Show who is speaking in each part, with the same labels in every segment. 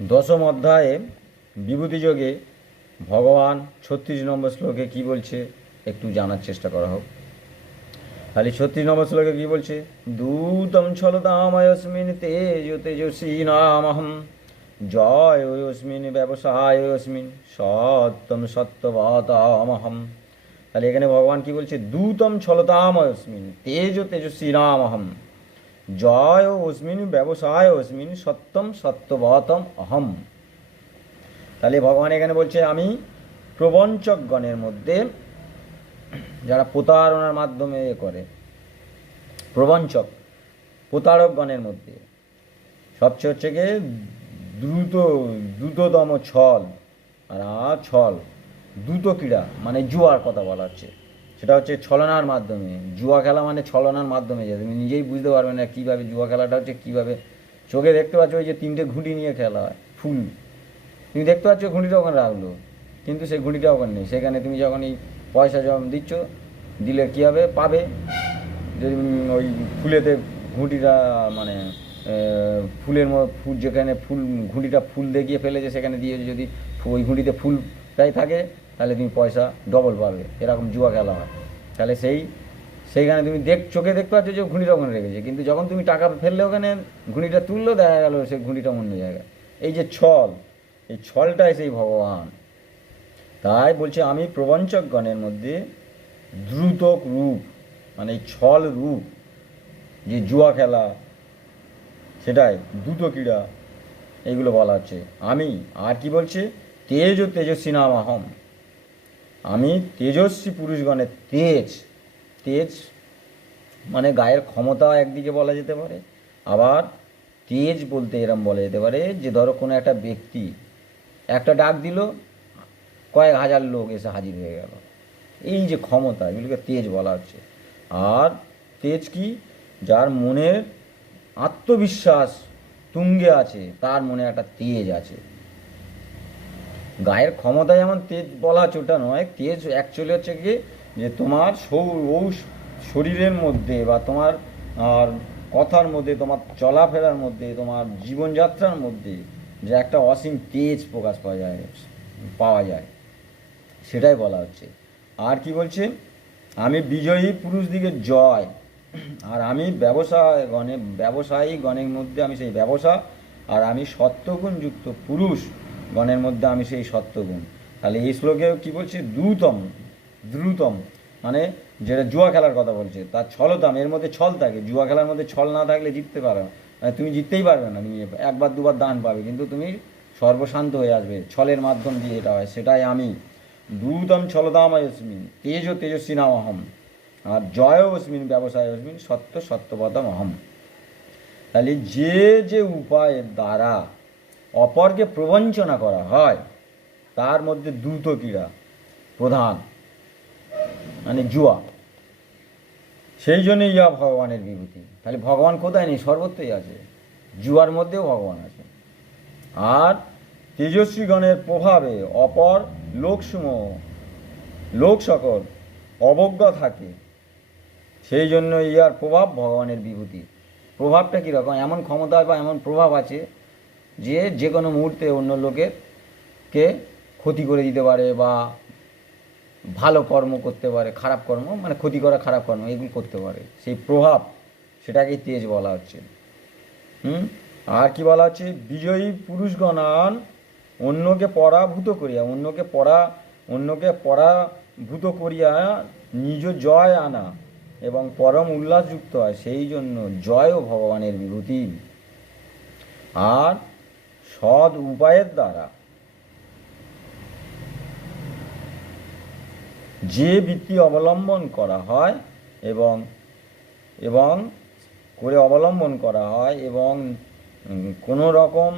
Speaker 1: দশম অধ্যায়ে বিভূতিযোগে ভগবান ছত্রিশ নম্বর শ্লোকে কি বলছে একটু জানার চেষ্টা করা হোক। খালি ছত্রিশ নম্বর শ্লোকে কি বলছে? দূতম ছলতাময়স্মিন তেজ তেজস্বী নামহম জয় ওয়স্মিন ব্যবসায় ওয়স্মিন সত্যম সত্যবাতামহম। তাহলে এখানে ভগবান কি বলছে? দূতম ছলতাময়স্মিন তেজ তেজস্বী নামহম। জয় ওস্মিন ব্যবসায় ওস্মিন সত্যম সত্যবতম অহম। তাহলে ভগবান এখানে বলছে, আমি প্রবঞ্চকগণের মধ্যে যারা প্রতারণার মাধ্যমে করে, প্রবঞ্চক, প্রতারকগণের মধ্যে, সবচেয়ে হচ্ছে গিয়ে দ্রুত, দ্রুততম ছল, আর ছল, দ্রুত ক্রীড়া মানে জুয়ার কথা বলা হচ্ছে। সেটা হচ্ছে ছলনার মাধ্যমে, জুয়া খেলা মানে ছলনার মাধ্যমে যে, তুমি নিজেই বুঝতে পারবে না কীভাবে জুয়া খেলাটা হচ্ছে কীভাবে। চোখে দেখতে পাচ্ছ ওই যে তিনটে ঘুঁটি নিয়ে খেলা হয়, ফুল। তুমি দেখতে পাচ্ছ ঘুঁটিটা ওখানে রাখল, কিন্তু সেই ঘুঁটিটা ওখানে নেই। সেখানে তুমি যখন এই পয়সা যখন দিচ্ছ, দিলে কী হবে? পাবে। যদি ওই ফুলেতে ঘুঁটিটা মানে ফুলের ম- ফুল যেখানে ফুল, ঘুঁটিটা ফুল দেখিয়ে ফেলেছে, সেখানে দিয়ে যদি ওই ঘুঁটিতে ফুলটাই থাকে তাহলে তুমি পয়সা ডবল পাবে। এরকম জুয়া খেলা হয়। তাহলে সেই, সেইখানে তুমি দেখ, চোখে দেখতে পাচ্ছ যে ঘুঁটিটা ওখানে রেখেছে। কিন্তু যখন তুমি টাকা ফেললে ওখানে ঘুঁটিটা তুললো দেখা গেল সেই ঘুঁটিটা অন্য জায়গায়। এই যে ছল, এই ছলটাই সেই ভগবান। তাই বলছে, আমি প্রবঞ্চকগণের মধ্যে দ্রুত রূপ মানে এই ছল রূপ, যে জুয়া খেলা, সেটাই, দ্রুত ক্রীড়া এইগুলো বলা হচ্ছে। আমি, আর কি বলছে? তেজ ও তেজস্বী নাম আহম আমি তেজস্বী পুরুষগণের তেজ তেজ মানে গায়ের ক্ষমতা একদিকে বলা যেতে পারে, আবার তেজ বলতে এরম বলা যেতে পারে যে ধরো কোনো একটা ব্যক্তি একটা ডাক দিল, কয়েক হাজার লোক এসে হাজির হয়ে গেল। এই যে ক্ষমতা, এগুলোকে তেজ বলা হচ্ছে। আর তেজ কি? যার মনের আত্মবিশ্বাস তুঙ্গে আছে, তার মনে একটা তেজ আছে। গায়ের ক্ষমতা যেমন তেজ বলা চোটা নয়, তেজ অ্যাকচুয়ালি হচ্ছে কি যে তোমার সৌ- শরীরের মধ্যে বা তোমার, আর কথার মধ্যে, তোমার চলাফেরার মধ্যে, তোমার জীবনযাত্রার মধ্যে যে একটা অসীম তেজ প্রকাশ পাওয়া যায় পাওয়া যায়। সেটাই বলা হচ্ছে। আর কি বলছে? আমি বিজয়ী পুরুষ দিকে জয়। আর আমি ব্যবসায় গণে ব্যবসায়ী গণের মধ্যে আমি সেই ব্যবসা আর আমি সত্যগুণ যুক্ত পুরুষ গণের মধ্যে আমি সেই সত্যগুণ। তাহলে এই শ্লোকে কি বলছে? দ্রুতম দ্রুতম। মানে যেটা জুয়া খেলার কথা বলছে, তার ছলতাম, এর মধ্যে ছল থাকে। জুয়া খেলার মধ্যে ছল না থাকলে জিততে পারো। মানে তুমি জিততেই পারবে না, তুমি একবার, দুবার দান পাবে, কিন্তু তুমি সর্বশান্ত হয়ে আসবে। ছলের মাধ্যম দিয়ে এটা হয়, সেটাই আমি। দ্রুতম ছলদাময়স্মিন তেজ ও তেজস্বী নাম অহম। আর জয় অস্মিন, ব্যবসায় অস্মিন, সত্য সত্যপদম অহম। তাহলে যে যে উপায়ের দ্বারা অপরকে প্রবঞ্চনা করা হয়, তার মধ্যে দ্রুত ক্রীড়া প্রধান মানে জুয়া। সেই জন্যই ইয়া ভগবানের বিভূতি। তাহলে ভগবান কোথায় নেই? সর্বত্রই আছে। জুয়ার মধ্যেও ভগবান আছে। আর তেজস্বীগণের প্রভাবে অপর লোকসমূহ লোক সকল অবজ্ঞা থাকে। সেই জন্য ইয়ার প্রভাব ভগবানের বিভূতি। প্রভাবটা কীরকম? এমন ক্ষমতা বা এমন প্রভাব আছে যে যে কোনো মুহূর্তে অন্য লোকের কে ক্ষতি করে দিতে পারে বা ভালো কর্ম করতে পারে, খারাপ কর্ম মানে ক্ষতি করা খারাপ কর্ম, এগুলো করতে পারে। সেই প্রভাব, সেটাকেই তেজ বলা হচ্ছে। হুম? আর কি বলা হচ্ছে? বিজয়ী পুরুষগণান অন্যকে পরাভূত করিয়া, অন্যকে পরা, অন্যকে পরাভূত করিয়া নিজ জয় আনা এবং পরম উল্লাসযুক্ত হয়, সেই জন্য জয়ও ভগবানের বিভূতি। আর সৎ উপায়ের দ্বারা। যে বৃত্তি অবলম্বন করা হয় এবং এবং করে অবলম্বন করা হয় এবং কোনো রকম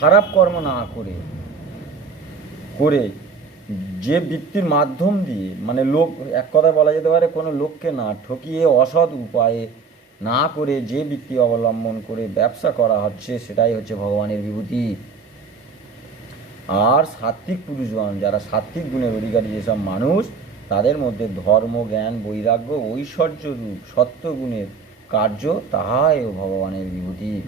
Speaker 1: খারাপ কর্ম না করে করে যে বৃত্তির মাধ্যম দিয়ে মানে লোক, এক কথায় বলা যেতে পারে কোনো লোককে না ঠকিয়ে অসৎ উপায়ে না করে যে বৃত্তি অবলম্বন করে ব্যবসা করা হচ্ছে, সেটাই হচ্ছে ভগবানের বিভূতি। আর সাত্বিক পুরুষগণ, যারা সাত্বিক গুণের অধিকারী যেসব মানুষ, তাদের মধ্যে ধর্ম, জ্ঞান, বৈরাগ্য, ঐশ্বর্য রূপ সত্যগুণের কার্য তাহাই ভগবানের বিভূতি।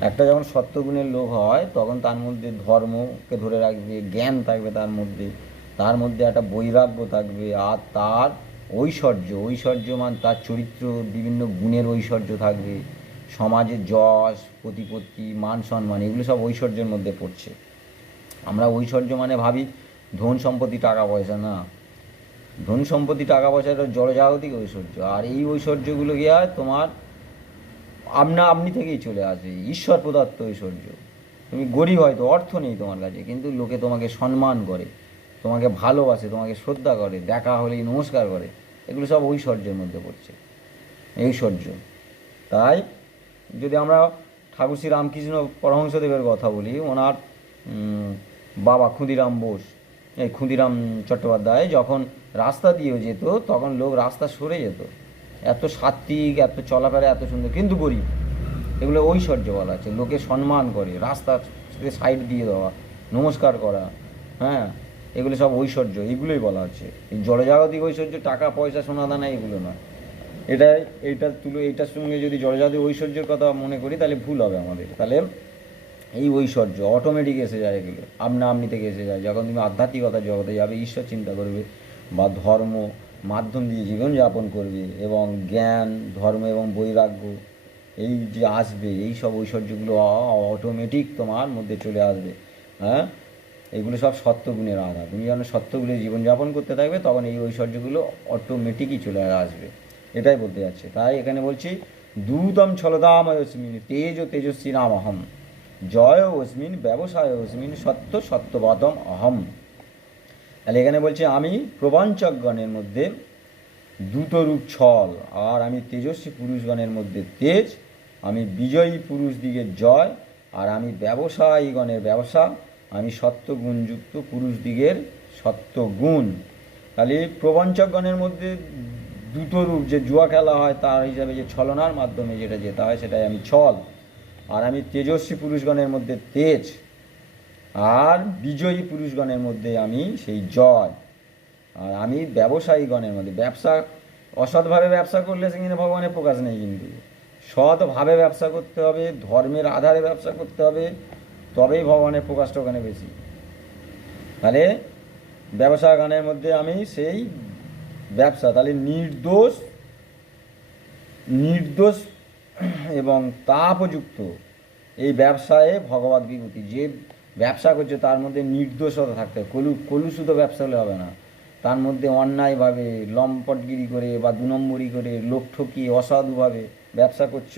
Speaker 1: একটা যখন সত্যগুণের লোক হয়, তখন তার মধ্যে ধর্মকে ধরে রাখবে, জ্ঞান থাকবে তার মধ্যে তার মধ্যে একটা বৈরাগ্য থাকবে, আর তার ঐশ্বর্য ঐশ্বর্য মান তার চরিত্র, বিভিন্ন গুণের ঐশ্বর্য থাকবে। সমাজের যশ, প্রতিপত্তি, মান সম্মান, এগুলো সব ঐশ্বর্যের মধ্যে পড়ছে। আমরা ঐশ্বর্য মানে ভাবি, ধন সম্পত্তি, টাকা পয়সা, না। ধন সম্পত্তি, টাকা পয়সা এটা জড়জাগতিক ঐশ্বর্য। আর এই ঐশ্বর্যগুলো গিয়ে তোমার আপনা আপনি থেকেই চলে আসে। ঈশ্বর প্রদত্ত ঐশ্বর্য। তুমি গরিব হয়তো অর্থ নেই তোমার কাছে, কিন্তু লোকে তোমাকে সম্মান করে। তোমাকে ভালোবাসে, তোমাকে শ্রদ্ধা করে, দেখা হলেই নমস্কার করে, এগুলো সব ঐশ্বর্যের মধ্যে পড়ছে। ঐশ্বর্য। তাই যদি আমরা ঠাকুর শ্রী রামকৃষ্ণ পরমহংসদেবের কথা বলি, ওনার বাবা ক্ষুদিরাম বোস, এই ক্ষুদিরাম চট্টোপাধ্যায় যখন রাস্তা দিয়েও যেত, তখন লোক রাস্তা সরে যেত। এত সাত্বিক, এত চলাফেরা এত সুন্দর, কিন্তু গরিব। এগুলো ঐশ্বর্য বলা আছে। লোকে সম্মান করে, রাস্তা সাইড দিয়ে দেওয়া, নমস্কার করা হ্যাঁ? এগুলো সব ঐশ্বর্য, এগুলোই বলা হচ্ছে। এই জড়জাগতিক ঐশ্বর্য, টাকা, পয়সা, সোনা, দানা, এগুলো নয়। এটা এইটা তুলে এইটার সঙ্গে যদি জড়জাগতিক ঐশ্বর্যের কথা মনে করি, তাহলে ভুল হবে আমাদের। তাহলে এই ঐশ্বর্য অটোমেটিক এসে যায় এগুলো। আপনা আপনি থেকে এসে যায়। যখন তুমি আধ্যাত্মিকতা জগতে যাবে, ঈশ্বর চিন্তা করবে বা ধর্ম মাধ্যম দিয়ে জীবনযাপন করবে এবং জ্ঞান, ধর্ম এবং বৈরাগ্য, এই যে আসবে, এই সব ঐশ্বর্যগুলো অটোমেটিক তোমার মধ্যে চলে আসবে। হ্যাঁ? এগুলো সব সত্যগুণের আধার তুমি যখন সত্যগুণে জীবনযাপন করতে থাকবে, তখন এই ঐশ্বর্যগুলো অটোমেটিকই চলে আসবে। এটাই বলতে যাচ্ছে। তাই এখানে বলছি, দূতম ছলদাময়স্মিন তেজ ও তেজস্বী নাম অহম। জয় অস্মিন, ব্যবসায় অস্মিন, সত্য সত্যবতম অহম। তাহলে এখানে বলছে, আমি প্রবঞ্চকগণের মধ্যে দ্রুতরূপ ছল, আর আমি তেজস্বী পুরুষগণের মধ্যে তেজ, আমি বিজয়ী পুরুষ দিকে জয়, আর আমি ব্যবসায়ীগণের ব্যবসা আমি সত্যগুণযুক্ত পুরুষ দিগের সত্যগুণ। তাহলে প্রবঞ্চকগণের মধ্যে দুটো রূপ, যে জুয়া খেলা হয় তার হিসাবে যে ছলনার মাধ্যমে যেটা যেতে হয় সেটাই আমি ছল, আর আমি তেজস্বী পুরুষগণের মধ্যে তেজ, আর বিজয়ী পুরুষগণের মধ্যে আমি সেই জয়। আর আমি ব্যবসায়ীগণের মধ্যে, ব্যবসা, অসৎভাবে ব্যবসা করলে সেখানে ভগবানের প্রকাশ নেই কিন্তু। সৎভাবে ব্যবসা করতে হবে, ধর্মের আধারে ব্যবসা করতে হবে তবেই ভগবানের প্রকাশটা ওখানে বেশি। তাহলে ব্যবসা গানের মধ্যে আমি সেই ব্যবসা, তাহলে নির্দোষ নির্দোষ এবং তাপযুক্ত এই ব্যবসায়ে ভগবত বিভূতি। যে ব্যবসা করছে তার মধ্যে নির্দোষতা থাকতে হবে। কলু, কলুষিত ব্যবসা হলে হবে না। তার মধ্যে অন্যায়ভাবে লম্পটগিরি করে বা দু নম্বরি করে লোক ঠকিয়ে অসাধুভাবে ব্যবসা করছ,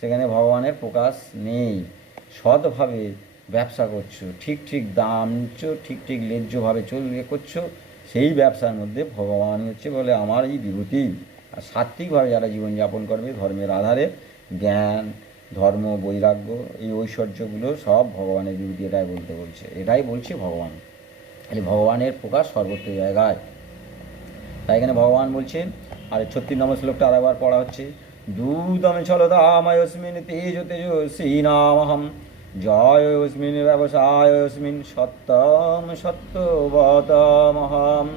Speaker 1: সেখানে ভগবানের প্রকাশ নেই। সৎভাবে ব্যবসা করছ, ঠিক ঠিক দাম নিচ্ছ, ঠিক ঠিক ন্যায্যভাবে চলবে করছ, সেই ব্যবসার মধ্যে ভগবান হচ্ছে বলে আমার এই বিভূতি। আর সাত্ত্বিকভাবে যারা জীবনযাপন করবে, ধর্মের আধারে, জ্ঞান, ধর্ম, বৈরাগ্য, এই ঐশ্বর্যগুলো সব ভগবানের বিভূতি, এটাই বলতে বলছে, এটাই বলছে ভগবান। এই ভগবানের প্রকাশ সর্বত্র জায়গায়। তাই এখানে ভগবান বলছেন আর ছত্রিশ নম্বর শ্লোকটা আরেকবার পড়া হচ্ছে দূতম ছলদাময়স্মিন তেজ তেজস্বীনামহম জয়স্মিন ব্যবসায়স্মিন সত্যম সত্যবতমহম।